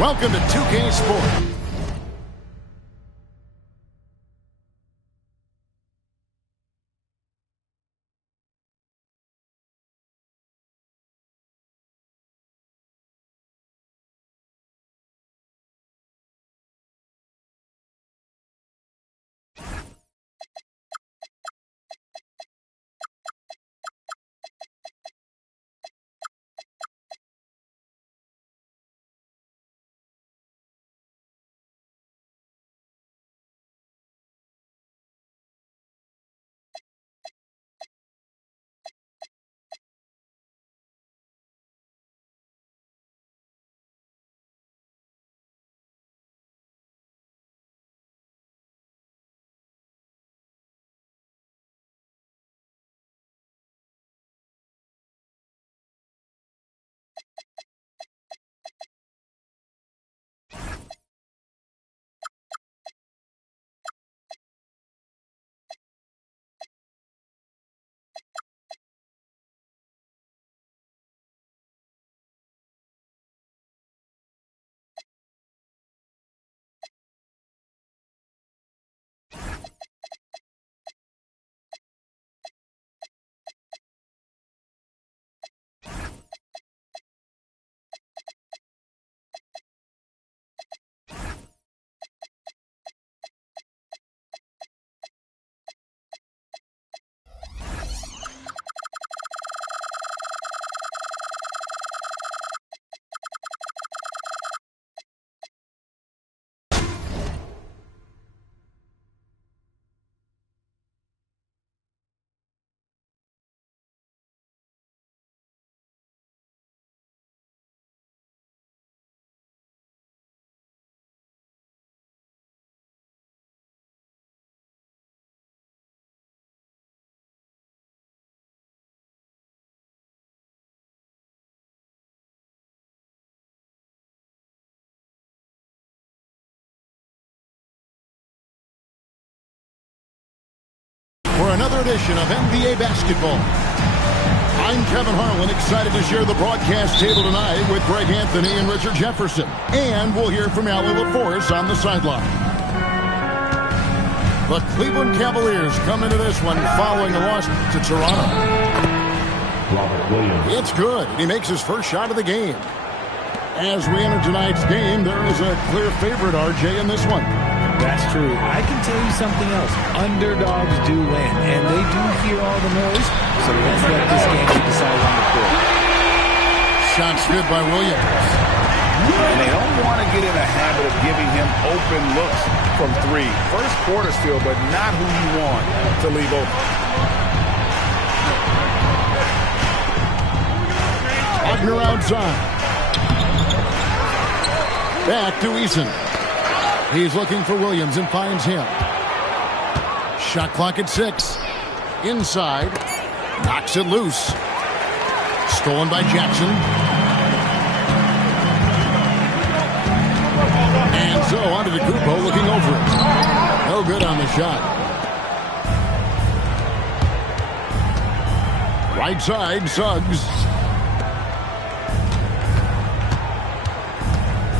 Welcome to 2K Sports. For another edition of NBA Basketball. I'm Kevin Harlan, excited to share the broadcast table tonight with Greg Anthony and Richard Jefferson. And we'll hear from Allie LaForce on the sideline. The Cleveland Cavaliers come into this one following a loss to Toronto. Robert Williams. It's good. He makes his first shot of the game. As we enter tonight's game, there is a clear favorite, RJ, in this one. That's true. I can tell you something else. Underdogs do win, and they do hear all the noise, so let's let this game be decided on the court. Shots good by Williams. And they don't want to get in a habit of giving him open looks from three. First quarter still, but not who you want to leave open. Wagner outside. Back to Eason. He's looking for Williams and finds him. Shot clock at 6. Inside. Knocks it loose. Stolen by Jackson. And so onto the Kupo, looking over it. No good on the shot. Right side, Suggs.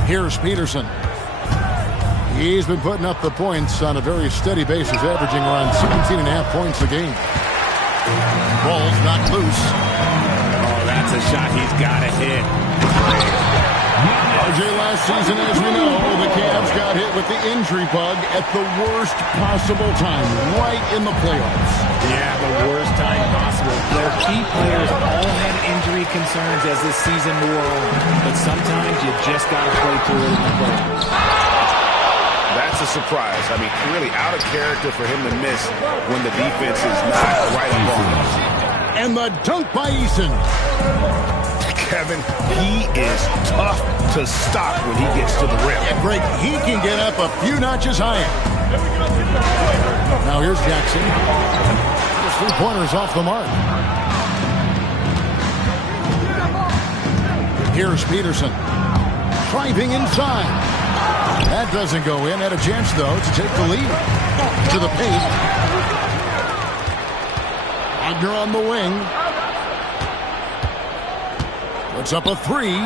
Here's Peterson. He's been putting up the points on a very steady basis, averaging around 17.5 points a game. Ball's knocked loose. Oh, that's a shot he's got to hit. RJ, last season, as we know, the Cavs got hit with the injury bug at the worst possible time, right in the playoffs. Yeah, the worst time possible. Their key players all had injury concerns as this season wore on, but sometimes you just got to play through it in the playoffs. That's a surprise. I mean, really out of character for him to miss when the defense is not right up on him. And the dunk by Eason. Kevin, he is tough to stop when he gets to the rim. Yeah, Greg, he can get up a few notches higher. Now here's Jackson. His three-pointers off the mark. Here's Peterson. Driving inside. That doesn't go in. Had a chance, though, to take the lead. To the paint. Wagner on the wing. Puts up a three.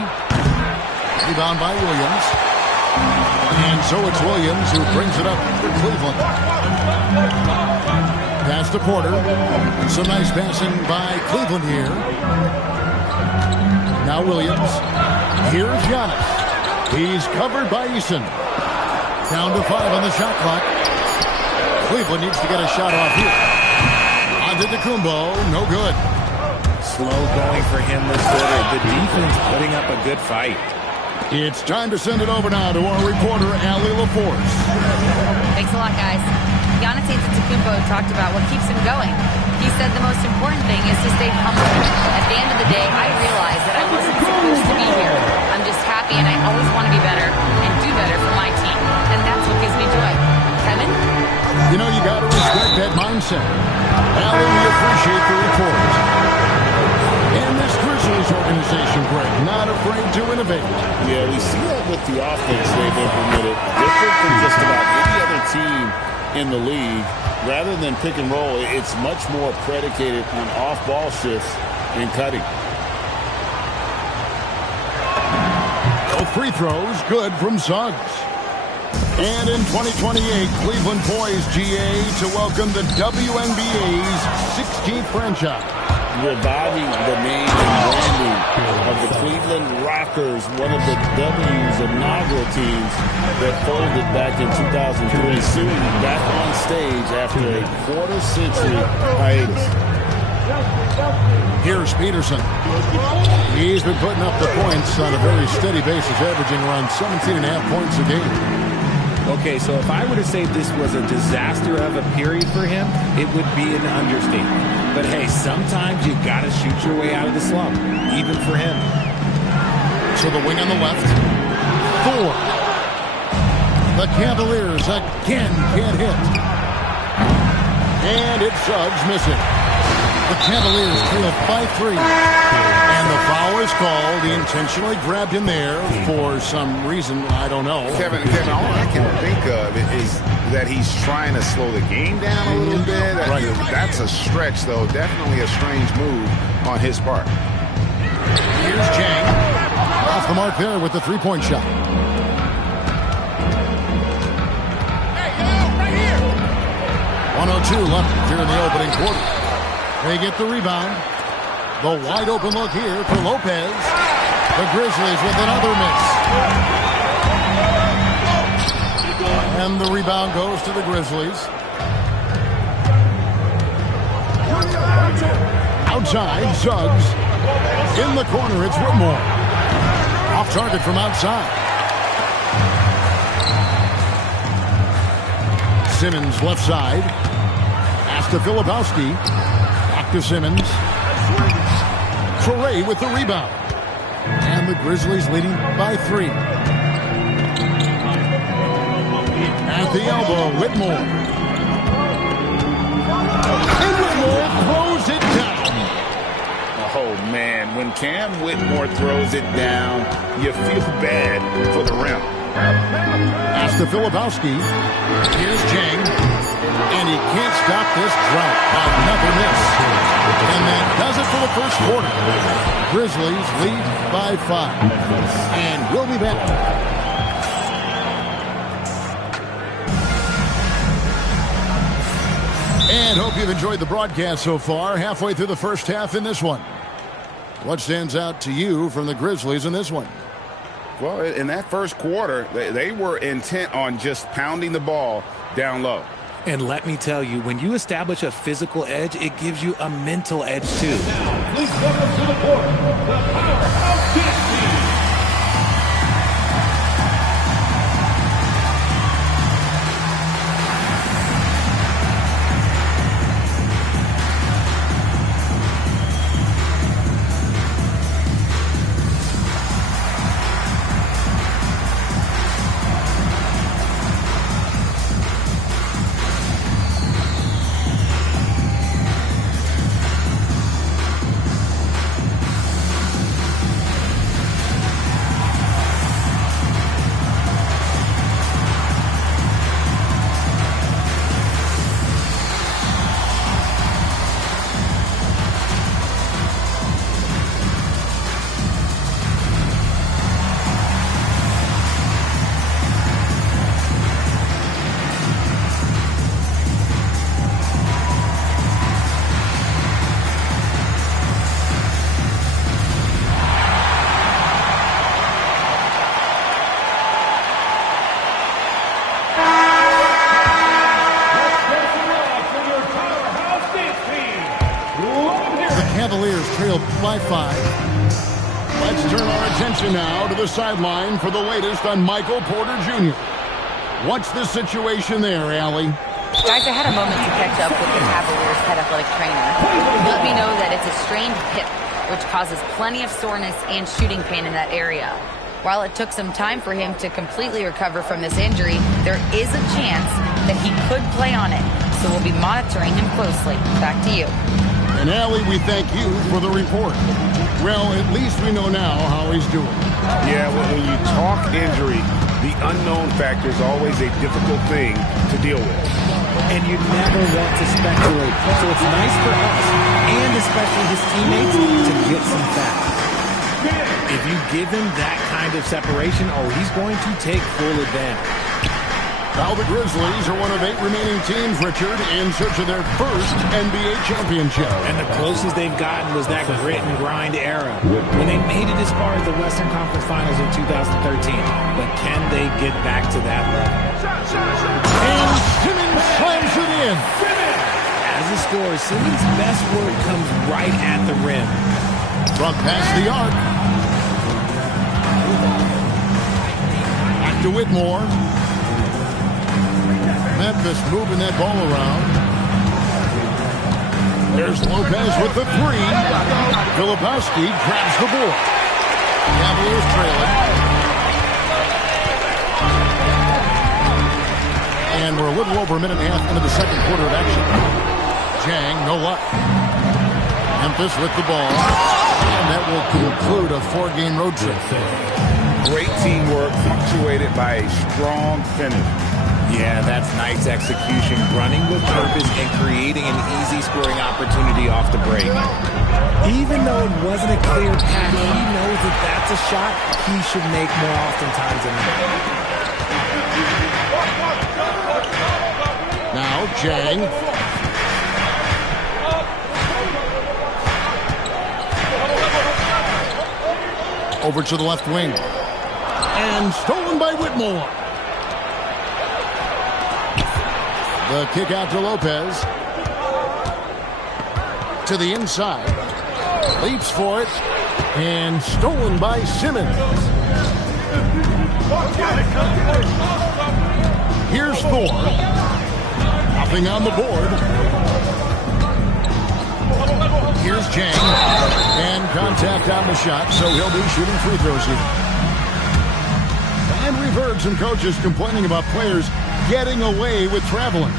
Rebound by Williams. And so it's Williams who brings it up for Cleveland. Pass to Porter. Some nice passing by Cleveland here. Now Williams. Here's Giannis. He's covered by Eason. Down to 5 on the shot clock. Cleveland needs to get a shot off here. Antetokounmpo, no good. Slow going for him this quarter. The defense putting up a good fight. It's time to send it over now to our reporter, Allie LaForce. Thanks a lot, guys. Giannis Antetokounmpo talked about what keeps him going. He said the most important thing is to stay humble. At the end of the day, I realized that I wasn't supposed to be here. I'm just happy, and I always want to be better and do better for my team. And that's what gives me joy. Kevin? You know, you got to respect that mindset. Allie, we appreciate the report. And this Grizzlies organization, Greg, not afraid to innovate. Yeah, we see that with the offense they've implemented. Different from just about any other team in the league. Rather than pick and roll, it's much more predicated on off-ball shifts and cutting. No free throws, good from Suggs. And in 2028, Cleveland poised, GA, to welcome the WNBA's 16th franchise. Reviving the name and branding of the Cleveland Rockers, one of the W's inaugural teams that folded back in 2003, soon back on stage after a quarter-century hiatus. Here's Peterson. He's been putting up the points on a very steady basis, averaging around 17.5 points a game. Okay, so if I were to say this was a disaster of a period for him, it would be an understatement. But hey, sometimes you got to shoot your way out of the slump, even for him. So the wing on the left. Thor. The Cavaliers again can't hit. And it's Suggs missing. The Cavaliers trail by 3. And the foul is called. He intentionally grabbed him there for some reason. I don't know. Kevin, all I can think of is that he's trying to slow the game down a little bit. Right. That's a stretch, though. Definitely a strange move on his part. Here's Chang. Off the mark there with the three-point shot. Right here. 1:02 left here in the opening quarter. They get the rebound. The wide open look here for Lopez. The Grizzlies with another miss. And the rebound goes to the Grizzlies. Outside, Suggs. In the corner, it's Whitmore. Off target from outside. Simmons left side. Pass to Filipowski. Back to Simmons. Torrey with the rebound. And the Grizzlies leading by 3. At the elbow, Whitmore. And Whitmore throws it down. Oh, man, when Cam Whitmore throws it down, you feel bad for the rim. Pass to Filipowski. Here's Chang. And he can't stop this drought. Another miss. And that does it for the first quarter. Grizzlies lead by 5. And we'll be back. And hope you've enjoyed the broadcast so far. Halfway through the first half in this one. What stands out to you from the Grizzlies in this one? Well, in that first quarter, they were intent on just pounding the ball down low. And let me tell you, when you establish a physical edge, it gives you a mental edge too. Now, please welcome to the court, the powerhouse team. trail by 5. Let's turn our attention now to the sideline for the latest on Michael Porter Jr. What's the situation there, Allie? Guys, I had a moment to catch up with the Cavaliers head athletic trainer. He let me know that it's a strained hip, which causes plenty of soreness and shooting pain in that area. While it took some time for him to completely recover from this injury, there is a chance that he could play on it. So we'll be monitoring him closely. Back to you. And Allie, we thank you for the report. Well, at least we know now how he's doing. Yeah, well, when you talk injury, the unknown factor is always a difficult thing to deal with. And you never want to speculate. So it's nice for us, and especially his teammates, to get some facts. If you give him that kind of separation, he's going to take full advantage. Now the Grizzlies are one of 8 remaining teams, Richard, in search of their first NBA championship. And the closest they've gotten was that grit and grind era when they made it as far as the Western Conference Finals in 2013. But can they get back to that level? And Simmons slams it in. As a scorer, Simmons' best work comes right at the rim. From past the arc. Back to Whitmore. Memphis moving that ball around. There's Lopez with the 3. Filipowski grabs the board. Cavaliers trailing. And we're a little over a minute and a half into the second quarter of action. Jang, no luck. Memphis with the ball. And that will conclude a 4-game road trip. Great teamwork punctuated by a strong finish. Yeah, that's nice execution, running with purpose and creating an easy scoring opportunity off the break. Even though it wasn't a clear pass, he knows that that's a shot he should make more oftentimes than not. Now, Jang. Over to the left wing. And stolen by Whitmore. The kick out to Lopez. To the inside. Leaps for it. And stolen by Simmons. Here's Thor. Nothing on the board. Here's Jang. And contact on the shot, so he'll be shooting free throws here. And we've heard some coaches complaining about players getting away with traveling.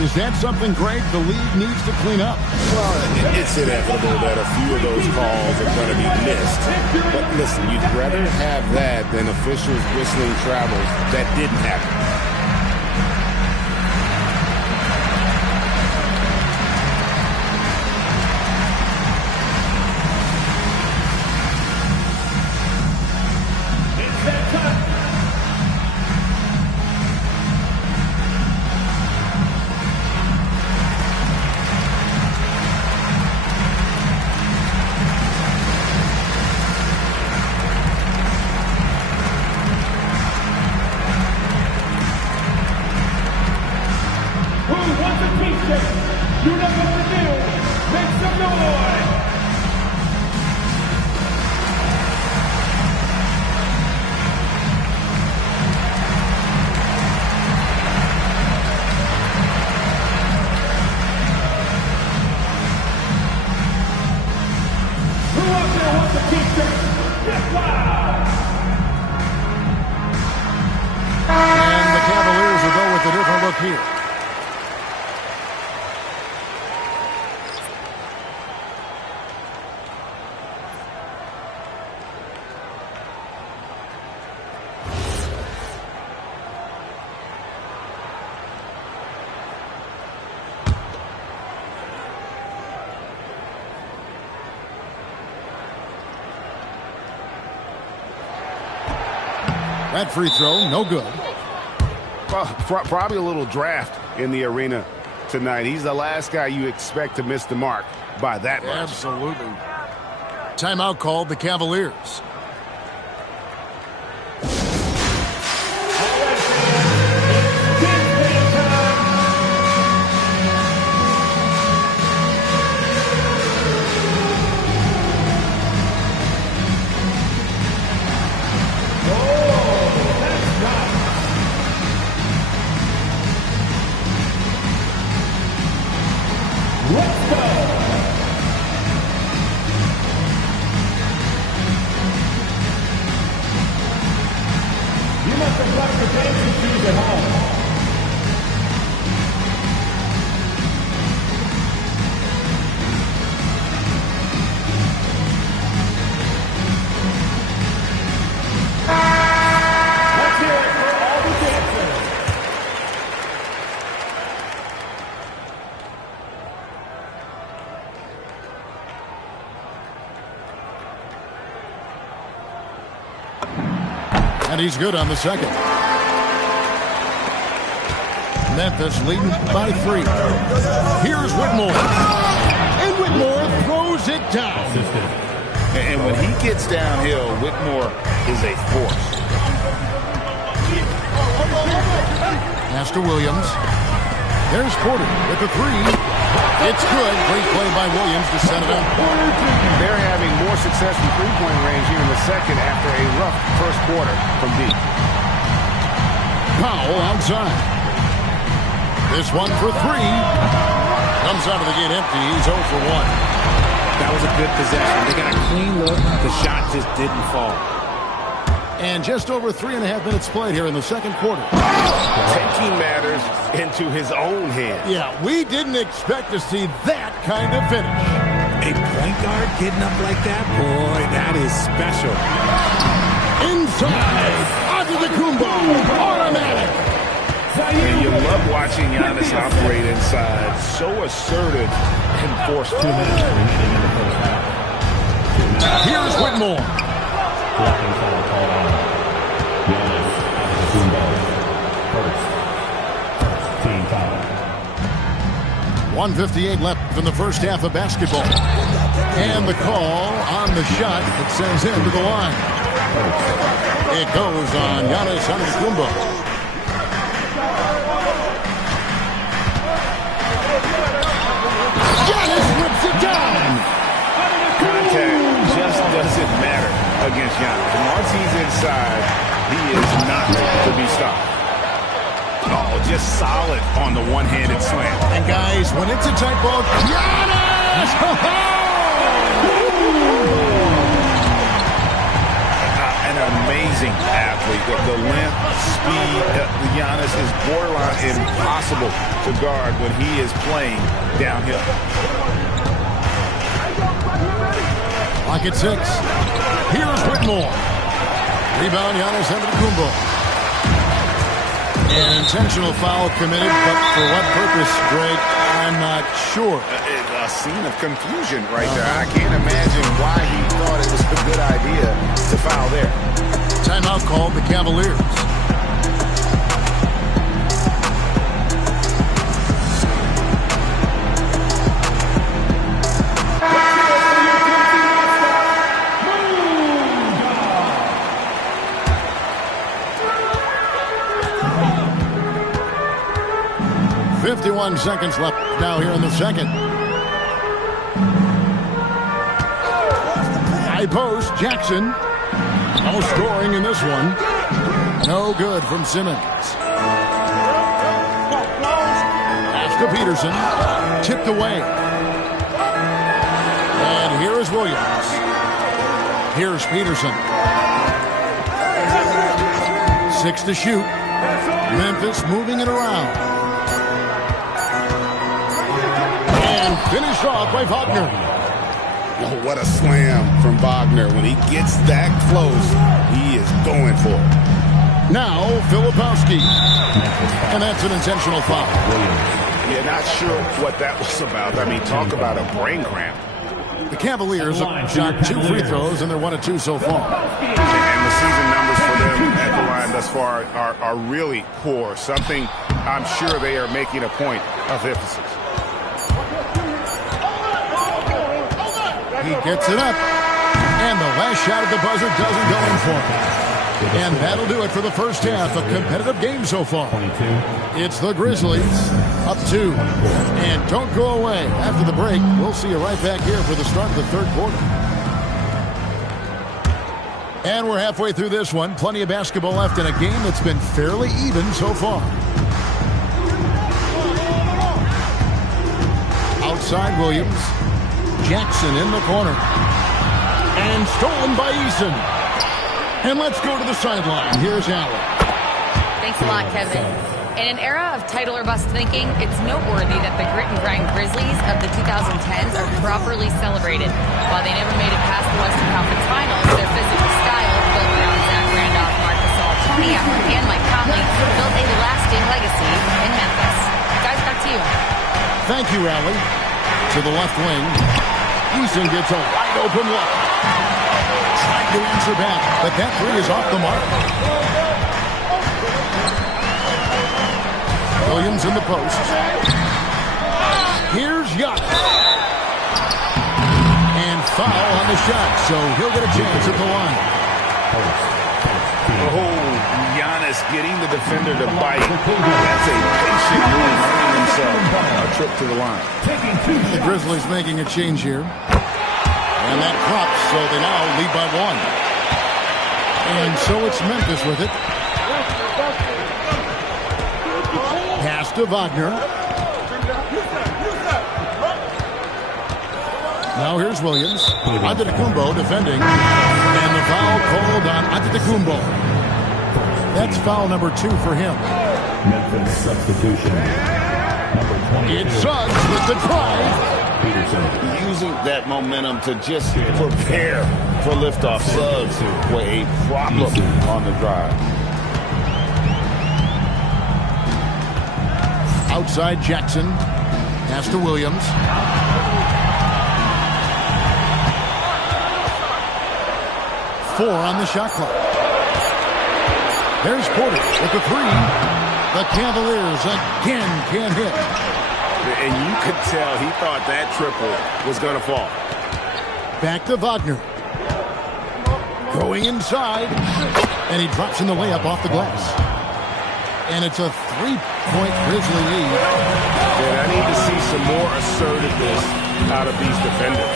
Is that something, Greg, the league needs to clean up? Well, it's inevitable that a few of those calls are going to be missed. But listen, you'd rather have that than officials whistling travels that didn't happen. And the Cavaliers will go with a different look here. That free throw, no good. Well, probably a little draft in the arena tonight. He's the last guy you expect to miss the mark by that much. Absolutely. Timeout called the Cavaliers. And he's good on the second. Memphis leading by 3. Here's Whitmore. And Whitmore throws it down. And when he gets downhill, Whitmore is a force. Pass to Williams. There's Porter with the 3. It's good. Great play by Williams to set it up. They're having more success from three-point range here in the second after a rough first quarter from deep. Powell outside. This one for 3. Comes out of the gate empty. He's 0 for 1. That was a good possession. They got a clean look. The shot just didn't fall. And just over 3.5 minutes played here in the second quarter. Taking matters into his own hands. Yeah, we didn't expect to see that kind of finish. A point guard getting up like that? Boy, that is special. Inside. Onto the Kumbo. Automatic. And you love watching Giannis operate inside. So assertive and forceful. Here's Whitmore. 1:58 left in the first half of basketball. And the call on the shot that sends him to the line. It goes on Giannis Antetokounmpo. Contact just doesn't matter against Giannis. Once he's inside, he is not to be stopped. Oh, just solid on the one-handed slam. And guys, when it's a tight ball, Giannis! An amazing athlete. The length, speed, Giannis is borderline impossible to guard when he is playing downhill. Lock at 6. Here's Whitmore. Rebound, Giannis Antetokounmpo. An intentional foul committed, but for what purpose, Greg, I'm not sure. A scene of confusion right there. I can't imagine why he thought it was a good idea to foul there. Timeout called the Cavaliers. Seconds left now here in the second. High post, Jackson. No scoring in this one. No good from Simmons. Pass to Peterson. Tipped away. And here is Williams. Here's Peterson. 6 to shoot. Memphis moving it around. Finished off by Wagner. Oh, what a slam from Wagner. When he gets that close, he is going for it. Now, Filipowski. And that's an intentional foul. Yeah, not sure what that was about. I mean, talk about a brain cramp. The Cavaliers have shot 2 free throws, and they're 1 of 2 so far. And the season numbers for them at the line thus far are really poor. Something I'm sure they are making a point of emphasis. He gets it up. And the last shot at the buzzer doesn't go in for him. And that'll do it for the first half. A competitive game so far. It's the Grizzlies up 2. And don't go away. After the break, we'll see you right back here for the start of the third quarter. And we're halfway through this one. Plenty of basketball left in a game that's been fairly even so far. Outside Williams. Jackson in the corner. And stolen by Eason. And let's go to the sideline. Here's Allen. Thanks a lot, Kevin. In an era of title or bust thinking, it's noteworthy that the grit and grind Grizzlies of the 2010s are properly celebrated. While they never made it past the Western Conference Finals, their physical style, built around Zach Randolph, Marc Gasol, Tony Allen, and Mike Conley, built a lasting legacy in Memphis. Guys, back to you. Thank you, Allie. To the left wing. Eason gets a wide open look. Trying to answer back, but that three is off the mark. Williams in the post. Here's Giannis. And foul on the shot, so he'll get a chance at the line. Oh, Giannis getting the defender to bite. That's a patient move, earning himself a trip to the line. The Grizzlies making a change here. And that drops, so they now lead by one. And so it's Memphis with it. Pass to Wagner. Now here's Williams. Antetokounmpo defending. And the foul called on Antetokounmpo. That's foul number 2 for him. Memphis substitution. It's Suggs with the drive. Using that momentum to just prepare for liftoff. Suggs were a problem on the drive. Outside Jackson. Pass to Williams. Four on the shot clock. There's Porter with the three. The Cavaliers again can't hit. And you could tell he thought that triple was going to fall. Back to Wagner. Going inside. And he drops in the layup off the glass. And it's a 3-point Grizzly lead. And I need to see some more assertiveness out of these defenders.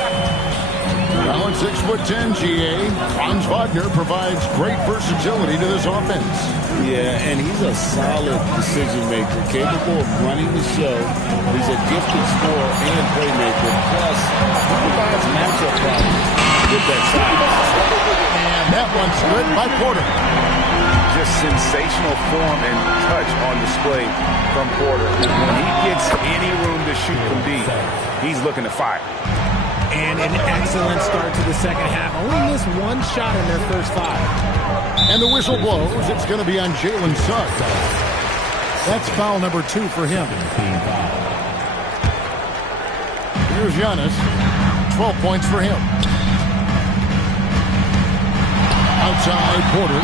Now at 6'10", GA, Franz Wagner provides great versatility to this offense. Yeah, and he's a solid decision maker, capable of running the show. He's a gifted scorer and playmaker. Plus, he provides matchup problems with that size. And that one's good by Porter. Just sensational form and touch on display from Porter. When he gets any room to shoot from deep, he's looking to fire. And an excellent start to the second half. Only missed one shot in their first 5. And the whistle blows. It's going to be on Jalen Suggs. That's foul number 2 for him. Here's Giannis. 12 points for him. Outside Porter.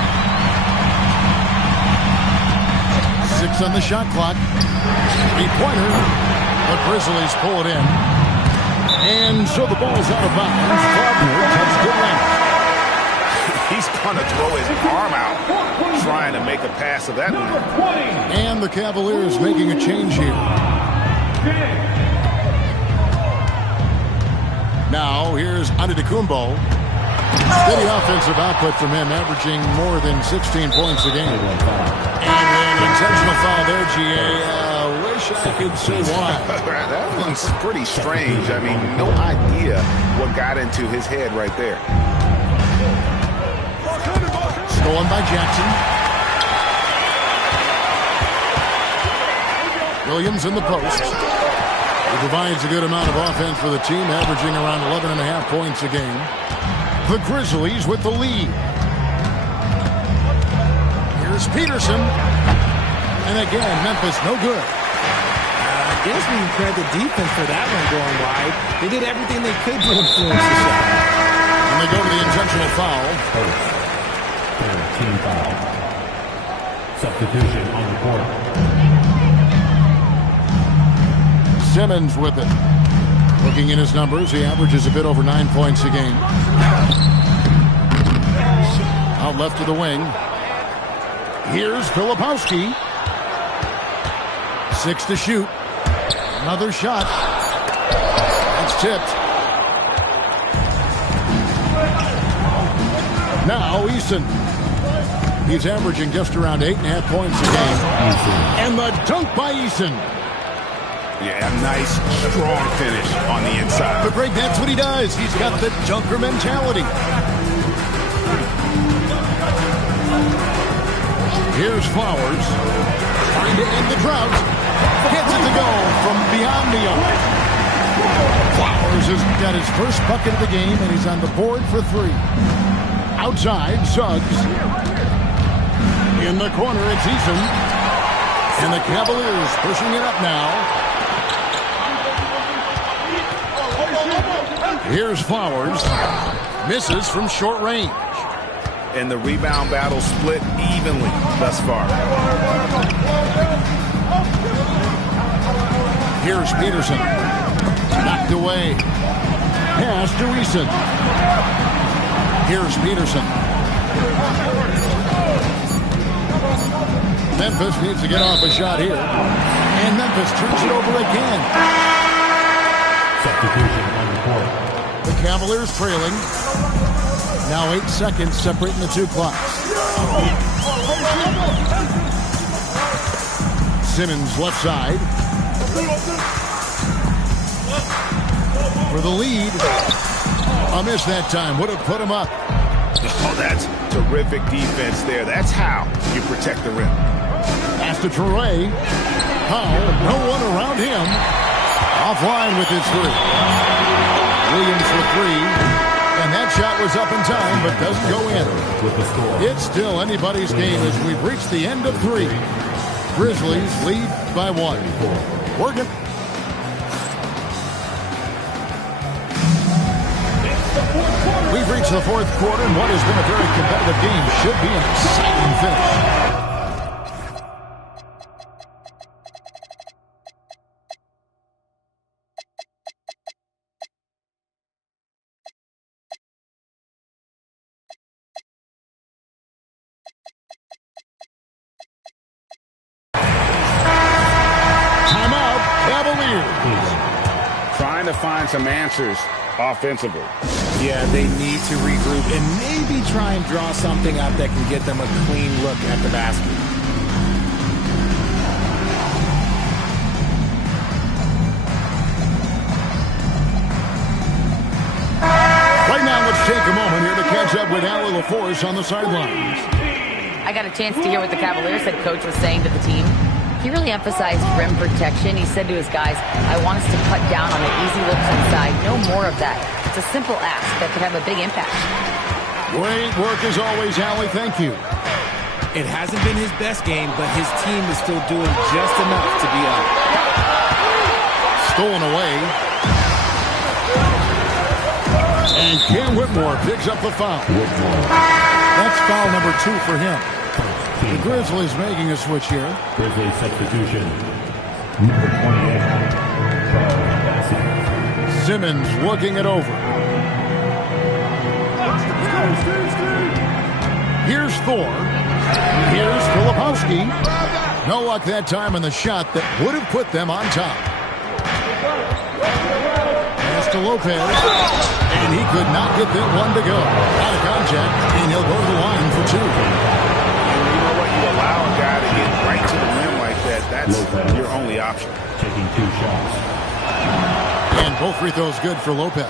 6 on the shot clock. 3-pointer. The Grizzlies pull it in. And so the ball's out of bounds. Wagner touched the rim. He's going to throw his arm out trying to make a pass of that one. And the Cavaliers making a change here. Now here's Antetokounmpo. Steady offensive output from him, averaging more than 16 points a game. And an intentional foul there, GA. Wish I could say why. That one's pretty strange. I mean, no idea what got into his head right there. Stolen by Jackson. Williams in the post. He provides a good amount of offense for the team, averaging around 11.5 points a game. The Grizzlies with the lead. Here's Peterson. And again, Memphis no good. I guess we can credit the defense for that one going wide. They did everything they could to influence the shot. And they go to the intentional foul. Team foul. Substitution on the court. Simmons with it. Looking in his numbers, he averages a bit over 9 points a game. Out left to the wing. Here's Filipowski. 6 to shoot. Another shot. It's tipped. Now Eason. He's averaging just around 8.5 points a game. And the dunk by Eason. Yeah, a nice, strong finish on the inside. But Greg, that's what he does. He's got the dunker mentality. Here's Flowers. Trying to end the drought. Gets it to go from beyond the arc. Flowers has got his first bucket of the game, and he's on the board for 3. Outside, Suggs. In the corner, it's Eason. And the Cavaliers pushing it up now. Here's Flowers. Misses from short range. And the rebound battle split evenly thus far. Here's Peterson. Knocked away. Pass to Eason. Here's Peterson. Memphis needs to get off a shot here. And Memphis turns it over again. Substitution on the court. The Cavaliers trailing. Now 8 seconds separating the two clocks. Simmons left side. For the lead. A miss that time. Would have put him up. Oh, that's terrific defense there. That's how you protect the rim. Pass to Traore. Powell, no one around him. Offline with his three. Williams for three. And that shot was up in time, but doesn't go in. It's still anybody's game as we've reached the end of three. Grizzlies lead by 1. Working. We've reached the fourth quarter, and what has been a very competitive game should be an exciting finish. Timeout, Cavaliers. Trying to find some answers offensively. Yeah, they need to regroup and maybe try and draw something up that can get them a clean look at the basket. Right now, let's take a moment here to catch up with Allie LaForce on the sidelines. I got a chance to hear what the Cavaliers head coach was saying to the team. He really emphasized rim protection. He said to his guys, I want us to cut down on the easy looks inside. No more of that. It's a simple ask that could have a big impact. Great work as always, Allie. Thank you. It hasn't been his best game, but his team is still doing just enough to be up. Stolen away. And Cam Whitmore picks up the foul. That's foul number 2 for him. The Grizzlies making a switch here. Grizzlies substitution. Number 28. Simmons looking it over. Here's Thor. Here's Filipowski. No luck that time on the shot that would have put them on top. Pass to Lopez. And he could not get that one to go. Out of contact, and he'll go to the line for 2. You know what? You allow a guy to get right to the rim like that. That's Lopez, your only option. Taking 2 shots. And both free throws good for Lopez.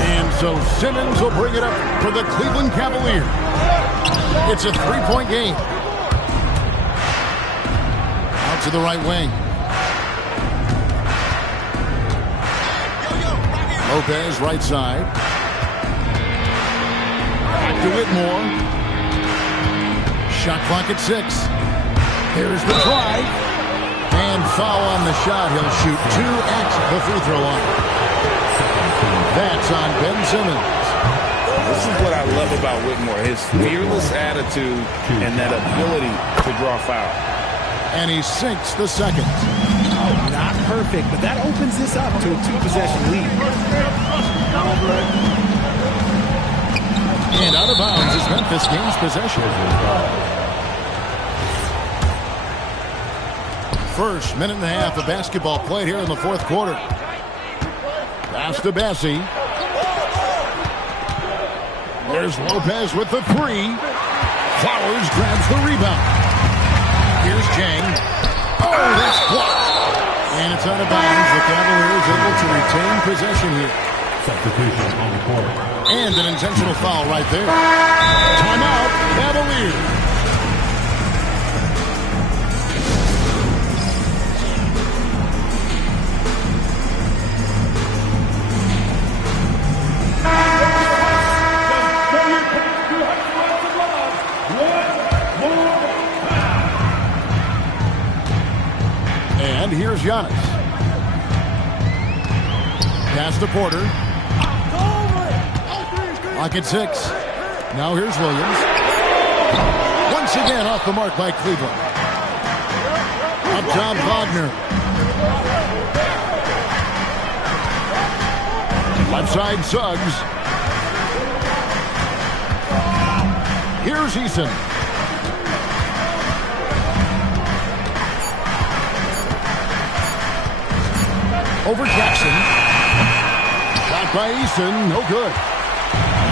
And so Simmons will bring it up for the Cleveland Cavaliers. It's a 3-point game. Out to the right wing. Lopez, right side. Back to Whitmore. Shot clock at 6. Here's the try. And foul on the shot. He'll shoot 2 at the free throw line. That's on Ben Simmons. This is what I love about Whitmore. His fearless attitude and that ability to draw foul. And he sinks the second. Not perfect, but that opens this up to a 2-possession lead. And out of bounds as Memphis gains possession. First minute and a half of basketball played here in the fourth quarter. Pass to Bassie. There's Lopez with the 3. Flowers grabs the rebound. Here's Chang. Oh, that's blocked. And it's out of bounds. The Cavaliers able to retain possession here. Substitution on the court. And an intentional foul right there. Timeout, Cavaliers. And here's Giannis. Pass to Porter. Clock at 6. Now here's Williams. Once again off the mark by Cleveland. Up top, Wagner. Left side, Suggs. Here's Eason. Over Jackson. Shot by Eason. No good.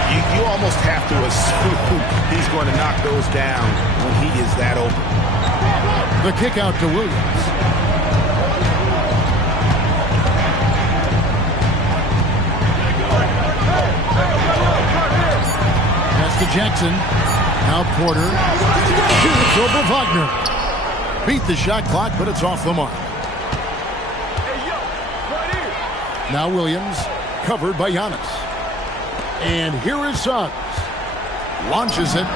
You almost have to assume he's going to knock those down when he is that open. The kick out to Williams. Pass to Jackson. Now Porter. Shoots over Wagner. Beat the shot clock, but it's off the mark. Now Williams, covered by Giannis. And here is Suggs. Launches it.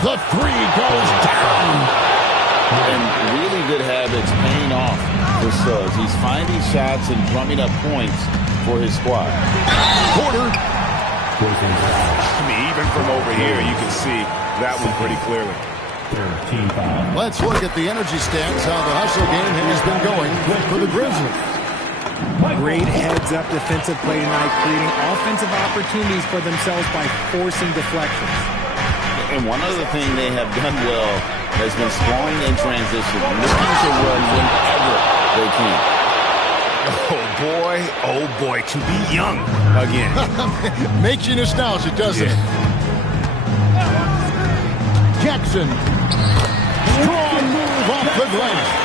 The three goes down. And really good habits paying off for Suggs. He's finding shots and drumming up points for his squad. Porter. I mean, even from over here, you can see that one pretty clearly. Let's look at the energy stats, how the hustle game has been going for the Grizzlies. Great heads-up defensive play tonight, creating offensive opportunities for themselves by forcing deflections. And one other thing they have done well has been scoring in transition, looking to run whenever they can. Oh boy, to be young again. Makes you nostalgic, doesn't it? Jackson. Strong move off the glass.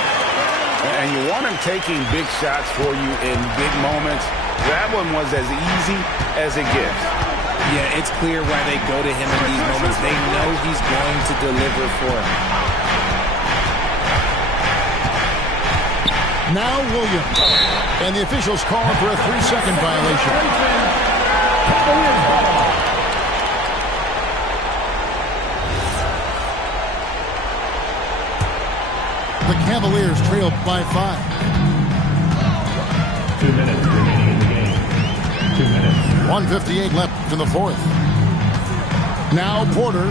And you want him taking big shots for you in big moments. That one was as easy as it gets. Yeah, it's clear why they go to him in these moments. They know he's going to deliver for them. Now Williams. And the officials calling for a 3-second violation. The Cavaliers trail by 5. 2 minutes remaining in the game. 2 minutes. 1:58 left in the fourth. Now Porter.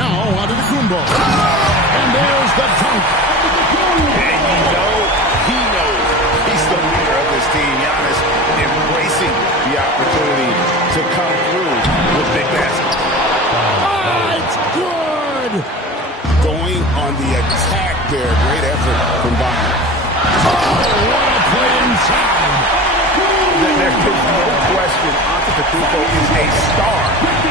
Now onto the Kumbo. And there's the dunk. And you know, he knows he's the leader of this team. Giannis embracing the opportunity to come through with big baskets. Oh, it's good! Going on the attack there. Great effort from Wagner. Oh, what a play inside! There is no question Antetokounmpo is a star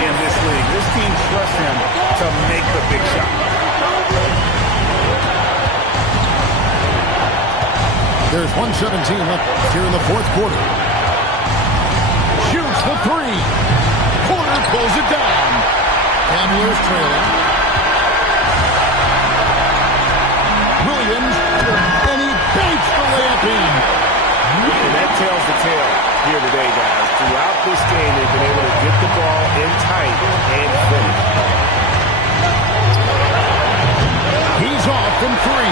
in this league. This team trusts him to make the big shot. There's 1:17 left here in the fourth quarter. Shoots the three. Porter pulls it down. Cavaliers trailing. Williams, and he banks the layup in. And that tells the tale here today, guys. Throughout this game, they've been able to get the ball in tight and finish. He's off from 3.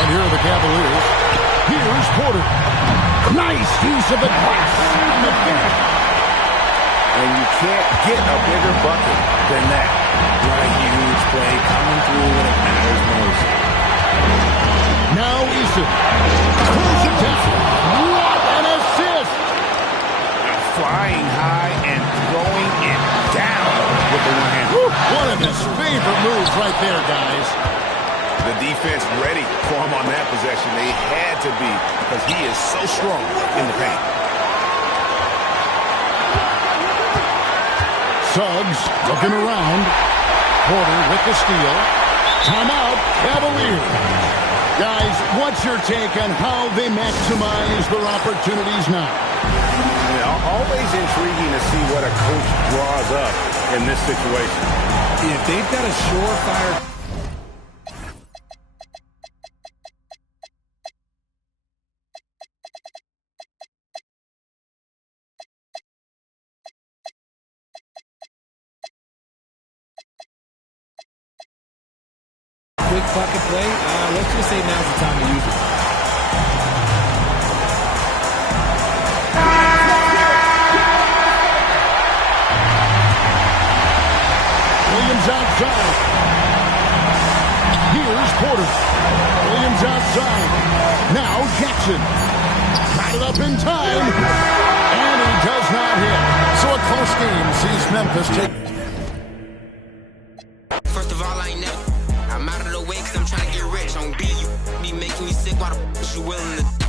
And here are the Cavaliers. Here's Porter. Nice use of the glass on the finish. And you can't get a bigger bucket than that. What a huge play coming through when it matters most. Now Eason. Pulls it down. What an assist! Flying high and throwing it down with the one hand. One of his favorite moves right there, guys. The defense ready for him on that possession. They had to be because he is so strong in the paint. Suggs looking around. Porter with the steal. Timeout, Cavaliers. Guys, what's your take on how they maximize their opportunities now? Always intriguing to see what a coach draws up in this situation. If they've got a surefire... quick pocket play, let's just say now's the time to use it. Williams outside. Here's Porter. Williams outside. Now Jackson. Got it up in time. And he does not hit. So a close game sees Memphis take. First of all, I ain't never. I'm out of the way because I'm trying to get rich on B. You be making me sick. Why the f*** you willing to...